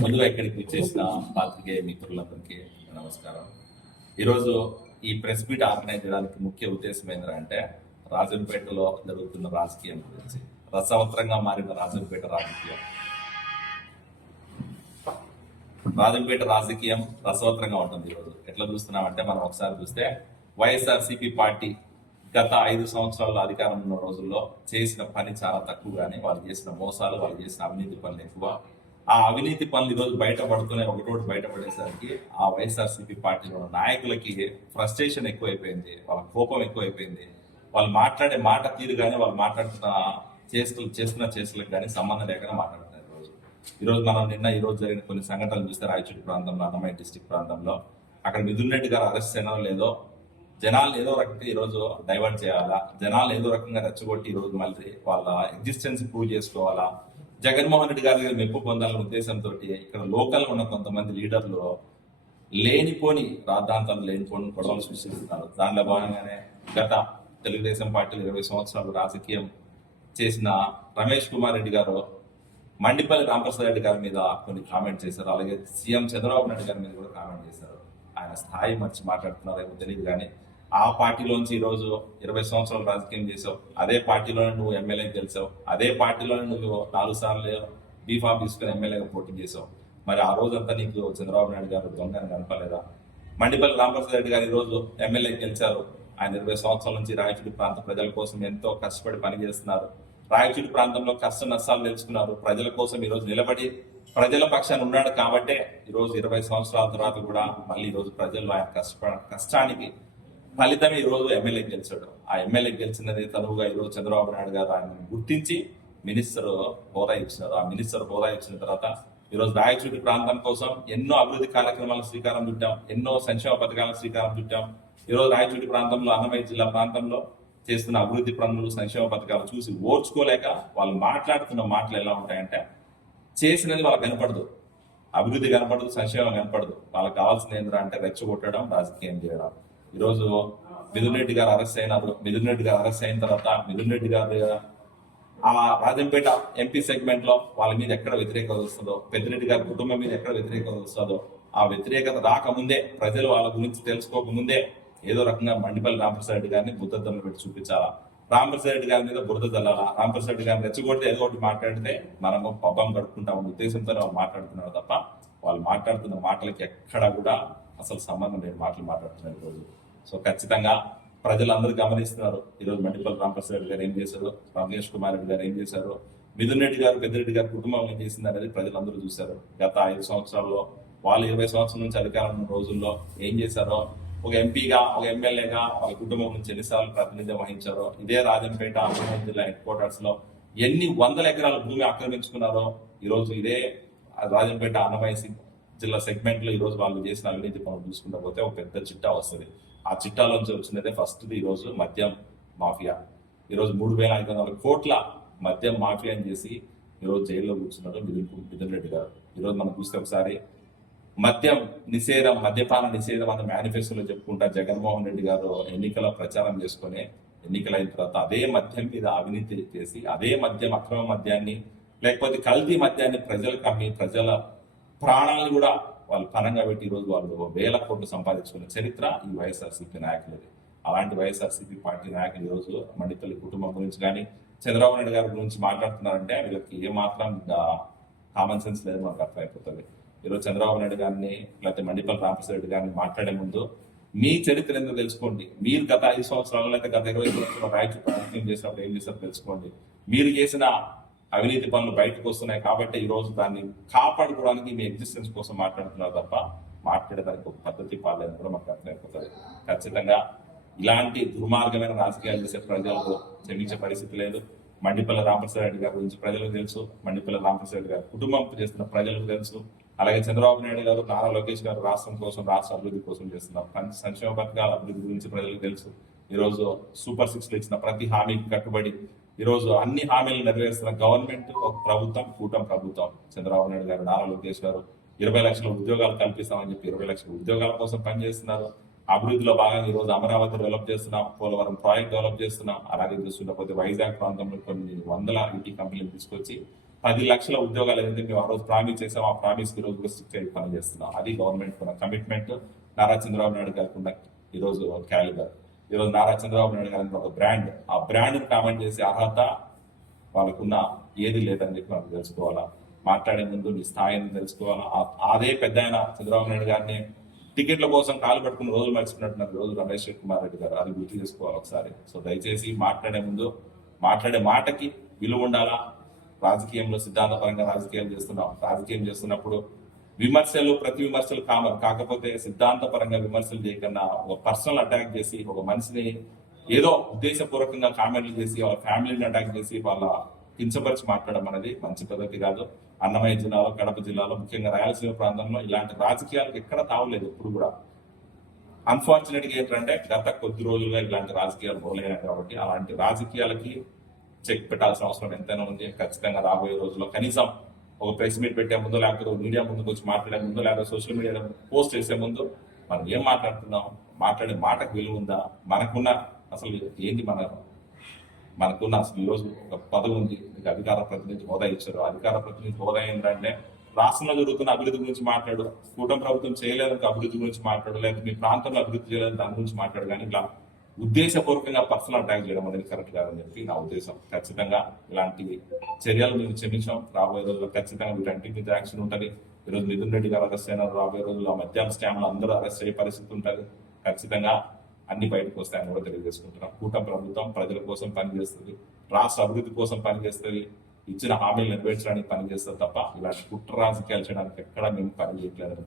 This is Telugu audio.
ముందుగా ఇక్కడికి వచ్చేసిన పాత్రికేయ మిత్రులందరికీ నమస్కారం. ఈరోజు ఈ ప్రెస్ మీట్ ఆర్గనైజ్ చేయడానికి ముఖ్య ఉద్దేశం ఏంటంటే రాజంపేటలో జరుగుతున్న రాజకీయం గురించి. రసవత్రంగా మారిన రాజంపేట రాజకీయం. రాజంపేట రాజకీయం రసవత్రంగా ఉంటుంది ఈరోజు. ఎట్లా చూస్తున్నామంటే మనం ఒకసారి చూస్తే వైఎస్ఆర్సీపీ పార్టీ గత ఐదు సంవత్సరాల అధికారం ఉన్న రోజుల్లో చేసిన పని చాలా తక్కువగానే వాళ్ళు చేసిన మోసాలు వాళ్ళు చేసిన అవినీతి పనులు ఎక్కువ. ఆ అవినీతి పనులు ఈరోజు బయటపడుతున్నాయి ఒకటోటి బయటపడేసరికి ఆ వైఎస్ఆర్సీపీ పార్టీలో ఉన్న నాయకులకి ఫ్రస్ట్రేషన్ ఎక్కువైపోయింది వాళ్ళ కోపం ఎక్కువైపోయింది. వాళ్ళు మాట్లాడే మాట తీరు కానీ వాళ్ళు మాట్లాడుతున్న చేస్తులు చేస్తున్న చేస్తులకు కానీ సంబంధం లేకుండా మాట్లాడుతున్నారు ఈరోజు. ఈరోజు మనం నిన్న ఈరోజు జరిగిన కొన్ని సంఘటనలు చూస్తే రాయచూరు ప్రాంతంలో అన్నమయ్య డిస్టిక్ ప్రాంతంలో అక్కడ మిథున్ రెడ్డి గారు అరెస్ట్ అయినా లేదో జనాలు ఏదో రకంగా ఈరోజు డైవర్ట్ చేయాలా? జనాలు ఏదో రకంగా రెచ్చగొట్టి ఈరోజు మళ్ళీ వాళ్ళ ఎగ్జిస్టెన్స్ ప్రూవ్ చేసుకోవాలా? జగన్మోహన్ రెడ్డి గారి దగ్గర మెప్పు పొందాలనే ఉద్దేశంతో ఇక్కడ లోకల్ ఉన్న కొంతమంది లీడర్లు లేనిపోని రాద్ధాంతం లేనిపోని గొడవలు సృష్టిస్తున్నారు. దానిలో భాగంగానే గత తెలుగుదేశం పార్టీలు ఇరవై సంవత్సరాలు రాజకీయం చేసిన రమేష్ కుమార్ రెడ్డి గారు మండిపల్లి రామప్రసాద్ రెడ్డి గారి మీద కొన్ని కామెంట్ చేశారు. అలాగే సీఎం చంద్రబాబు నాయుడు గారి మీద కూడా కామెంట్ చేశారు. ఆయన స్థాయి మర్చి మాట్లాడుతున్నారేమో తెలియదు కానీ ఆ పార్టీలోంచి ఈరోజు ఇరవై సంవత్సరాలు రాజకీయం చేసావు. అదే పార్టీలోనే నువ్వు ఎమ్మెల్యే గెలిచావు. అదే పార్టీలోనే నువ్వు నాలుగు సార్లు బీఫామ్ తీసుకుని ఎమ్మెల్యేగా పోటీ చేసావు. మరి ఆ రోజంతా నీకు చంద్రబాబు నాయుడు గారు దొంగని కనపలేదా మండిపల్లి రామప్రసాద్ రెడ్డి గారు ఈరోజు రోజు ఎమ్మెల్యే గెలిచారు. ఆయన ఇరవై సంవత్సరాల నుంచి రాయచూడి ప్రాంత ప్రజల కోసం ఎంతో కష్టపడి పనిచేస్తున్నారు. రాయచూడి ప్రాంతంలో కష్ట నష్టాలు తెలుసుకున్నారు. ప్రజల కోసం ఈరోజు నిలబడి ప్రజల పక్షాన్ని ఉన్నాడు కాబట్టే ఈరోజు ఇరవై సంవత్సరాల తర్వాత కూడా మళ్ళీ ఈ రోజు ప్రజలు ఆయన కష్ట కష్టానికి ఫలితం ఈ రోజు ఎమ్మెల్యే గెలిచాడు. ఆ ఎమ్మెల్యే గెలిచినది తనువుగా ఈ రోజు చంద్రబాబు నాయుడు గారు ఆయనను గుర్తించి మినిస్టర్ హోదా ఇచ్చినారు ఆ మినిస్టర్ హోదా ఇచ్చిన తర్వాత ఈరోజు రాయచూటి ప్రాంతం కోసం ఎన్నో అభివృద్ధి కార్యక్రమాలకు శ్రీకారం చుట్టాం. ఎన్నో సంక్షేమ పథకాలకు శ్రీకారం చుట్టాం. ఈరోజు రాయచూటి ప్రాంతంలో అన్నమయ్య జిల్లా ప్రాంతంలో చేస్తున్న అభివృద్ధి పనులు సంక్షేమ పథకాలు చూసి ఓర్చుకోలేక వాళ్ళు మాట్లాడుతున్న మాటలు ఎలా ఉంటాయంటే చేసినది వాళ్ళకి కనపడదు. అభివృద్ధి కనపడదు సంక్షేమం కనపడదు. వాళ్ళకి కావాల్సింది ఏంటంటే అంటే రెచ్చగొట్టడం రాజకీయం చేయడం. ఈరోజు మిథున్ రెడ్డి గారు అరెస్ట్ అయినారు మిథున్ రెడ్డి గారు అరెస్ట్ అయిన తర్వాత మిథున్ రెడ్డి గారు ఆ రాజంపేట ఎంపీ సెగ్మెంట్లో వాళ్ళ మీద ఎక్కడ వ్యతిరేకత వస్తుందో పెద్దిరెడ్డి గారి కుటుంబం మీద ఎక్కడ వ్యతిరేకత వస్తుందో ఆ వ్యతిరేకత రాకముందే ప్రజలు వాళ్ళ గురించి తెలుసుకోకముందే ఏదో రకంగా మండిపల్లి రామప్రసాద్ రెడ్డి గారిని బుద్ధద్దలు పెట్టి చూపించాలా? రామప్రసాద్ రెడ్డి గారి మీద బురద చల్లాలా రామప్రసాద్ రెడ్డి గారిని రెచ్చగొడితే ఏదో ఒకటి మాట్లాడితే మనము పబ్బం గడుపుకుంటాం ఉద్దేశంతో మాట్లాడుతున్నారు తప్ప వాళ్ళు మాట్లాడుతున్న మాటలకి ఎక్కడ కూడా అసలు సంబంధం లేని మాటలు మాట్లాడుతున్నారు ఈరోజు. సో ఖచ్చితంగా ప్రజలందరూ గమనిస్తున్నారు. ఈరోజు మండిపల్లి రామప్రసాద్ రెడ్డి గారు ఏం చేశారు రమేష్ కుమార్ రెడ్డి గారు ఏం చేశారు మిథున్ రెడ్డి గారు పెద్దిరెడ్డి గారు కుటుంబం ఏం చేసింది అనేది ప్రజలందరూ చూశారు. గత ఐదు సంవత్సరాల్లో వాళ్ళు ఇరవై సంవత్సరాల నుంచి అధికారం రోజుల్లో ఏం చేశారో ఒక ఎంపీగా ఒక ఎమ్మెల్యేగా వాళ్ళ కుటుంబం నుంచి ఎన్నిసార్లు ప్రాతినిధ్యం వహించారో ఇదే రాజంపేట అమరావతి జిల్లా హెడ్ క్వార్టర్స్లో ఎన్ని వందల ఎకరాల భూమి ఆక్రమించుకున్నారో ఈ రోజు ఇదే రాజంపేట అన్నమయ్య జిల్లా సెగ్మెంట్లో ఈరోజు వాళ్ళు చేసిన అవినీతి పనులు చూసుకుంటా పోతే ఒక పెద్ద చిట్టా వస్తుంది. ఆ చిట్టాలోంచి వచ్చినదే ఫస్ట్ ఈరోజు మద్యం మాఫియా. ఈరోజు మూడు వేల ఐదు వందల కోట్ల మద్యం మాఫియాని చేసి ఈరోజు జైల్లో కూర్చున్నారు మిథున్ మిథున్ రెడ్డి గారు. ఈరోజు మనం చూస్తే ఒకసారి మద్యం నిషేధం మద్యపాన నిషేధం అన్న మేనిఫెస్టోలో చెప్పుకుంటా జగన్మోహన్ రెడ్డి గారు ఎన్నికల ప్రచారం చేసుకుని ఎన్నికలైన తర్వాత అదే మద్యం మీద అవినీతి చేసి అదే మద్యం అక్రమ మద్యాన్ని లేకపోతే కల్తీ మద్యాన్ని ప్రజలకు అమ్మి ప్రజల ప్రాణాలను కూడా వాళ్ళు పరంగా పెట్టి ఈ రోజు వాళ్ళు వేల కోట్లు సంపాదించుకున్న చరిత్ర ఈ వైఎస్ఆర్సీపీ నాయకులది. అలాంటి వైఎస్ఆర్సీపీ పార్టీ నాయకులు ఈరోజు రోజు కుటుంబం గురించి కానీ చంద్రబాబు నాయుడు గారి గురించి మాట్లాడుతున్నారంటే వీళ్ళకి ఏమాత్రం కామన్ సెన్స్ లేదు మనకు అర్థమైపోతుంది. ఈరోజు చంద్రబాబు నాయుడు గారిని లేకపోతే మండిపల్లి రామప్రసాద్ రెడ్డి గారిని మాట్లాడే ముందు మీ చరిత్ర ఏందో తెలుసుకోండి? మీరు గత ఐదు సంవత్సరాలు లేకపోతే గత ఇరవై సంవత్సరాలు రాయచూరు రాజకీయం చేసినప్పుడు ఏం చేసినప్పుడు తెలుసుకోండి. మీరు చేసిన అవినీతి పనులు బయటకు వస్తున్నాయి కాబట్టి ఈరోజు దాన్ని కాపాడుకోవడానికి మీ ఎగ్జిస్టెన్స్ కోసం మాట్లాడుతున్నారు తప్ప మాట్లాడడానికి ఒక పద్ధతి పాలేదని కూడా మాకు అర్థమైపోతుంది. ఖచ్చితంగా ఇలాంటి దుర్మార్గమైన రాజకీయాలు చేసే ప్రజలకు క్షమించే పరిస్థితి లేదు. మండిపల్లి రామప్రసాద్ రెడ్డి గారి గురించి ప్రజలకు తెలుసు. మండిపల్లి రామప్రసాద్ రెడ్డి గారి కుటుంబం చేస్తున్న ప్రజలకు తెలుసు. అలాగే చంద్రబాబు నాయుడు గారు నారా లోకేష్ గారు రాష్ట్రం కోసం రాష్ట్ర అభివృద్ధి కోసం చేస్తున్నారు. సంక్షేమ పథకాల అభివృద్ధి గురించి ప్రజలకు తెలుసు. ఈరోజు సూపర్ సిక్స్లో ఇచ్చిన ప్రతి హామీకి కట్టుబడి ఈరోజు అన్ని హామీలు నెరవేరుస్తున్న గవర్నమెంట్ ఒక ప్రభుత్వం కూటమి ప్రభుత్వం. చంద్రబాబు నాయుడు గారు నారా లోకేష్ గారు ఇరవై లక్షల ఉద్యోగాలు కల్పిస్తామని చెప్పి ఇరవై లక్షల ఉద్యోగాల కోసం పనిచేస్తున్నారు. అభివృద్ధిలో భాగంగా ఈరోజు అమరావతి డెవలప్ చేస్తున్నాం పోలవరం ప్రాజెక్ట్ డెవలప్ చేస్తున్నాం. అలాగే చూస్తుండకపోతే వైజాగ్ ప్రాంతంలో కొన్ని వందల ఐటీ కంపెనీలు తీసుకొచ్చి పది లక్షల ఉద్యోగాలు ఏదైతే మేము ఆ రోజు ప్రామిస్ చేసాం ఆ ప్రామిస్ ఈ రోజు స్టిక్ అయ్యి పని చేస్తున్నాం అది గవర్నమెంట్ కమిట్మెంట్ నారా చంద్రబాబు నాయుడు గారికి ఉన్న ఈరోజు క్యాలిబర్. ఈ రోజు నారా చంద్రబాబు నాయుడు గారి ఒక బ్రాండ్. ఆ బ్రాండ్ కామెంట్ చేసే అర్హత వాళ్ళకున్న ఏది లేదని చెప్పి మనం తెలుసుకోవాలా? మాట్లాడే ముందు నీ స్థాయిని తెలుసుకోవాలా? అదే పెద్ద ఆయన చంద్రబాబు నాయుడు గారిని టికెట్ల కోసం కాలు పట్టుకున్న రోజులు మర్చిపోయినట్టున్నారు రోజు రమేష్ కుమార్ రెడ్డి గారు. అది గుర్తు చేసుకోవాలి ఒకసారి. సో దయచేసి మాట్లాడే ముందు మాట్లాడే మాటకి విలువ ఉండాలా? రాజకీయంలో సిద్ధాంతపరంగా రాజకీయాలు చేస్తున్నాం రాజకీయం చేస్తున్నప్పుడు విమర్శలు ప్రతి విమర్శలు కామన్ కాకపోతే సిద్ధాంతపరంగా విమర్శలు చేయకన్నా ఒక పర్సనల్ అటాక్ చేసి ఒక మనిషిని ఏదో ఉద్దేశపూర్వకంగా కామెంట్లు చేసి వాళ్ళ ఫ్యామిలీని అటాక్ చేసి వాళ్ళ కించపరిచి మాట్లాడడం అనేది మంచి పద్ధతి కాదు. అన్నమయ్య జిల్లాలో కడప జిల్లాలో ముఖ్యంగా రాయలసీమ ప్రాంతంలో ఇలాంటి రాజకీయాలకు ఎక్కడ తావలేదు ఎప్పుడు కూడా. అన్ఫార్చునేట్గా ఏంటంటే గత కొద్ది రోజులుగా ఇలాంటి రాజకీయాలు మొదలైనాయి కాబట్టి అలాంటి రాజకీయాలకి చెక్ పెట్టాల్సిన అవసరం ఎంతైనా ఉంది. ఖచ్చితంగా రాబోయే రోజుల్లో కనీసం ఒక ప్రెస్ మీట్ పెట్టే ముందు లేకపోతే మీడియా ముందుకు వచ్చి మాట్లాడే ముందు లేకపోతే సోషల్ మీడియాలో పోస్ట్ చేసే ముందు మనం ఏం మాట్లాడుతున్నాం? మాట్లాడే మాటకు విలువ ఉందా? మనకున్న అసలు ఏంటి మన మనకున్న అసలు ఈరోజు ఒక పదవి ఉంది. మీకు అధికార ప్రతినిధి హోదా ఇచ్చారు. అధికార ప్రతినిధి హోదా ఏంటంటే రాష్ట్రంలో జరుగుతున్న అభివృద్ధి గురించి మాట్లాడు. కూటమి ప్రభుత్వం చేయలేదంటే అభివృద్ధి గురించి మాట్లాడు. లేకపోతే మీ ప్రాంతంలో అభివృద్ధి చేయలేదు దాని గురించి మాట్లాడు. కానీ ఇలా ఉద్దేశపూర్వకంగా పర్సనల్ అటాక్ చేయడం అనేది కరెక్ట్ కాదని చెప్పి నా ఉద్దేశం. ఖచ్చితంగా ఇలాంటి చర్యలు మేము క్షమించాం. రాబోయే రోజుల్లో ఖచ్చితంగా వీటంటి మీద యాక్షన్ ఉంటుంది. ఈరోజు మిథున్ రెడ్డి గారు అరెస్ట్ అయినారు. రాబోయే రోజుల్లో మధ్యాహ్నం మద్యం అందరూ అరెస్ట్ అయ్యే పరిస్థితి ఉంటుంది. ఖచ్చితంగా అన్ని బయటకు వస్తాయని కూడా తెలియజేసుకుంటున్నాం. కూటమి ప్రభుత్వం ప్రజల కోసం పనిచేస్తుంది. రాష్ట్ర అభివృద్ధి కోసం పనిచేస్తుంది. ఇచ్చిన హామీలు నెరవేర్చడానికి పనిచేస్తుంది తప్ప ఇలాంటి కుట్ర రాజకీయాలు చేయడానికి ఎక్కడ మేము పని చేయట్లేదు.